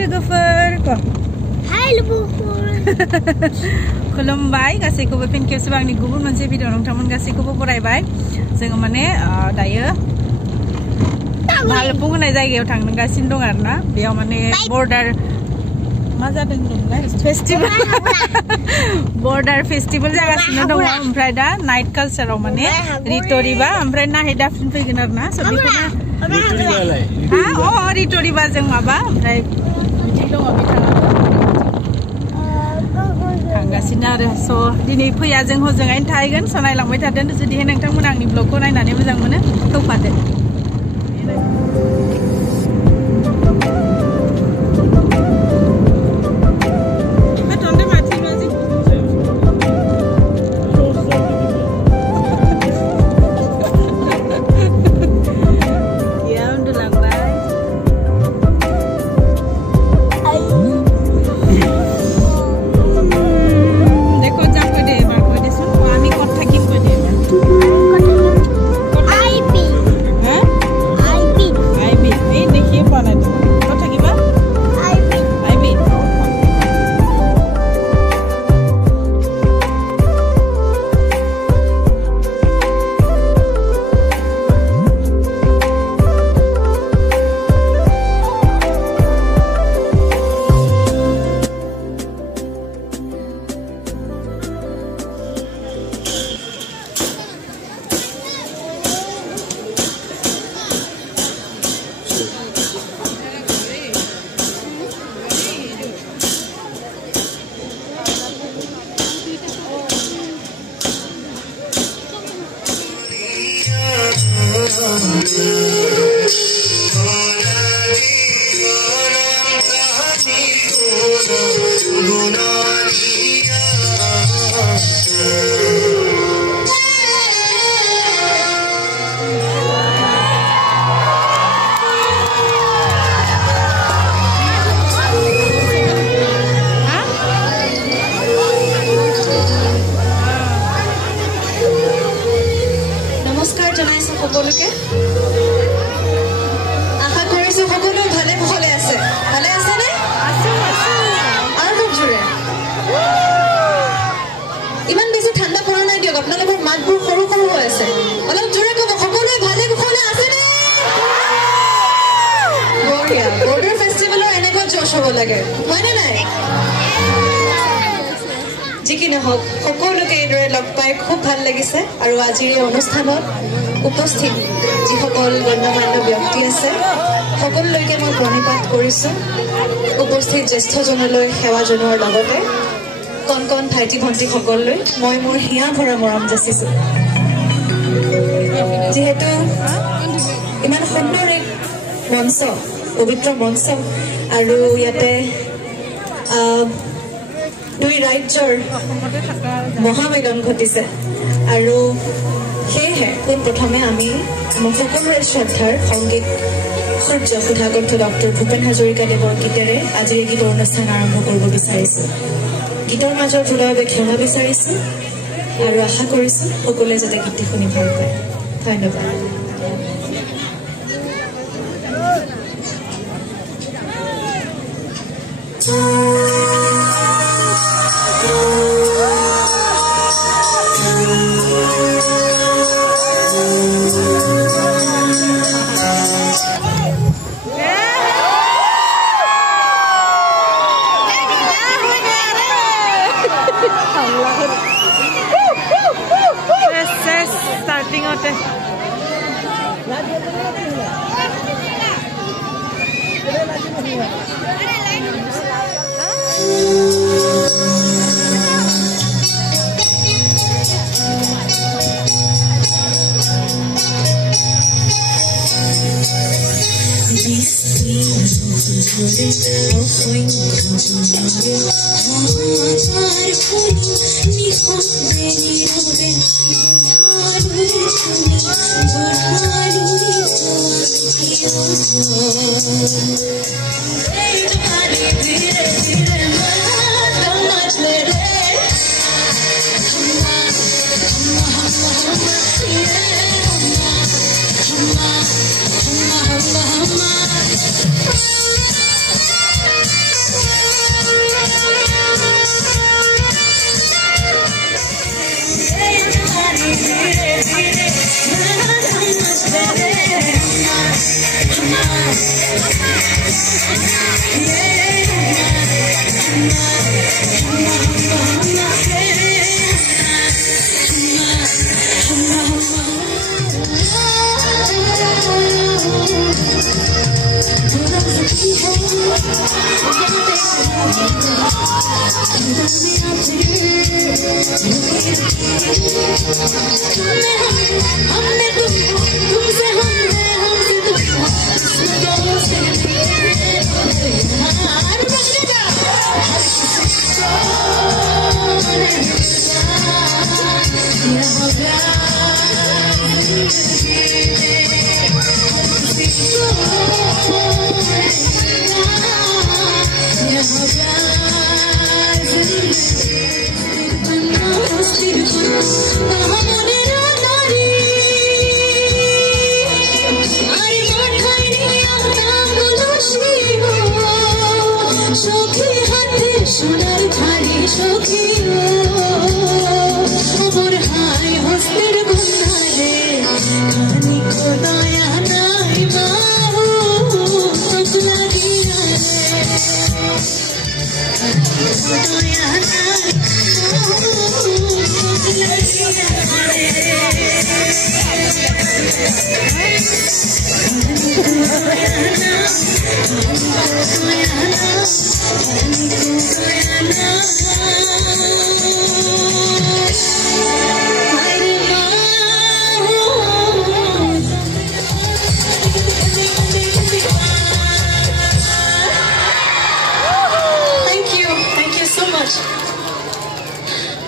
लोगोफोर को हाय लोगोफोर खुलुमबाय गासैखौबो फिन खेबसेबाव आंनि गुबुन मोनसे भिडिअ नोंथांमोन गासैखौबो बरायबाय जोङो माने दायो भालुकपुं होननाय जायगायाव थांगासिनो दं आरोना बेयाव माने बर्डार मा जादों होनलाय फेस्टिवल बर्डार फेस्टिवल जागासिनो दङ ओमफ्राय दा नाइट कालचाराव माने रिटरिबा ओमफ्राय नाहे दाफिन फैगोन आरोना सब बेखौनो रिटरिबा जों माबा ओमफ्राय बिदि दङ थांगासिनो आरो स दिनै फैया जों हजोंहायनो थाहैगोन स नायलांबाय थादों जुदि नोंथांमोना आंनि ब्लगखौ नायनानै मोजां मोनो होफादो খুব ভাল লাগিছে আৰু আজিৰ এই অনুষ্ঠানত উপস্থিত যিসকল গণ্যমান্য ব্যক্তি আছে সকলোলৈকে মই প্ৰণিপাত কৰিছো উপস্থিত জ্যেষ্ঠজনলৈ সেৱা জনোৱাৰ লগতে কণ কণ ভাইটি ভণ্টি সকললৈ মই মোৰ হিয়া ভৰা মৰম যাচিছো যিহেতু ইমান সুন্দৰ এক মঞ্চ পবিত্ৰ মঞ্চ আৰু ইয়াতে দুই ৰাজ্যৰ মহামিলন ঘটিছে আৰু সেয়েহে পোনপ্ৰথমে আমি সকলোৰে শ্ৰদ্ধাৰ সংগীত সূৰ্য সুধাকণ্ঠ ডক্টৰ ভূপেন হাজৰিকাদেৱৰ গীতেৰে আজিৰ এই গীতৰ অনুষ্ঠান আৰম্ভ কৰিব বিচাৰিছোঁ গীতৰ মাজৰ ভুলৰ বাবে ক্ষমা বিচাৰিছোঁ আৰু আশা কৰিছোঁ সকলোৱে যাতে গীতটি শুনি ভাল পায় ধন্যবাদ starting out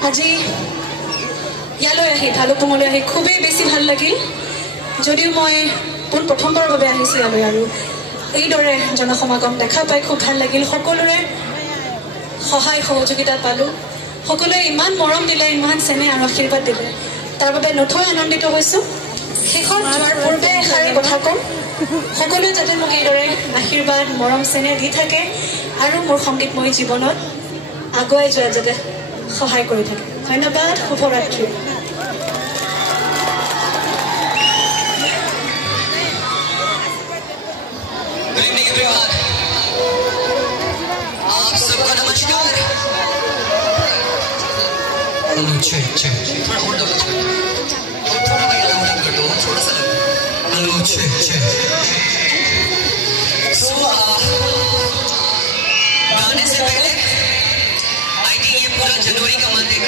আজি ইয়ালৈ আহি ভালুকপুঙলৈ আহি খুবেই বেছি ভাল লাগিল যদিও মই প্ৰথমবাৰৰ বাবে আহিছোঁ ইয়ালৈ আৰু এইদৰে জনসমাগম দেখা পাই খুব ভাল লাগিল সকলোৰে সহায় সহযোগিতা পালোঁ সকলোৱে ইমান মৰম দিলে ইমান চেনেহ আৰু আশীৰ্বাদ দিলে তাৰ বাবে নথৈ আনন্দিত হৈছোঁ শেষত যোৱাৰ পূৰ্বে এষাৰি কথা ক'ম সকলোৱে যাতে মোক এইদৰে আশীৰ্বাদ মৰম চেনেহ দি থাকে আৰু মোৰ সংগীতময় জীৱনত আগুৱাই যোৱাত যাতে সহায় কৰি থাকে ধন্যবাদ শুভৰাত্ৰি गाने से पहले आई थिंक ये पूरा जनवरी का मंथ एक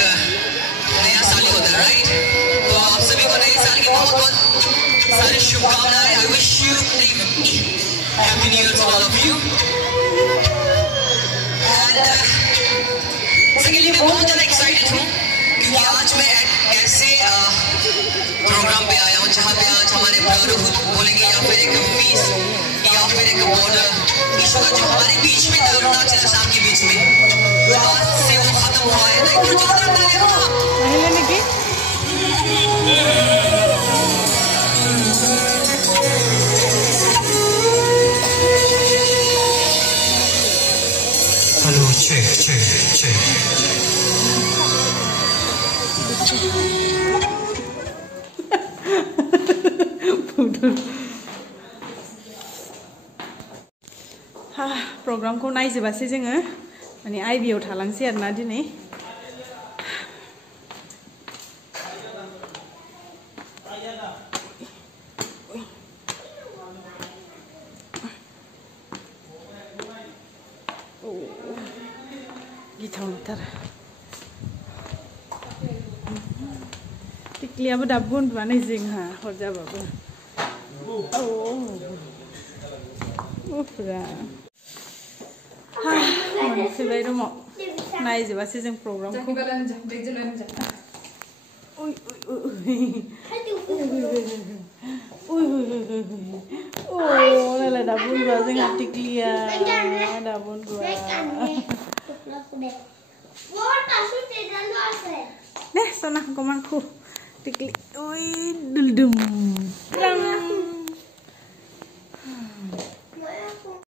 नया साल ही होता है राइट तो आप सभी को नए साल की बहुत बहुत सारी शुभकामनाएं I wish you happy new year to all of you and इसके लिए मैं बहुत ज़्यादा एक्साइटेड हूँ क्योंकि आज मैं ऐसे प्रोग्राम पे आया हूँ जहाँ पे आज हमारे ब्रदरहुड बोलेंगे या फिर एक पीस या फिर एक बॉर्डर इशू का जो हमारे बीच में था अरुणाचल असम के बीच में आज से वो खत्म हुआ है तो जोरदार तालियां दो hello check check check program ko नायजोबासै जोङो माने आइबिआव थालांसै आरोना दिनै गिथावनाथार टिक्लियाबो दाबो उन्दुआनो जोंहा हर जाबाबो उफ्रा मोनफैबाय रुमाव नायजोबासै जों प्रग्रामखौ नायलाय दाबो उन्दुआ जोंहा टिक्लिया दाबो उन्दुआ दे सना कमान खु टिक्ली दुलदुम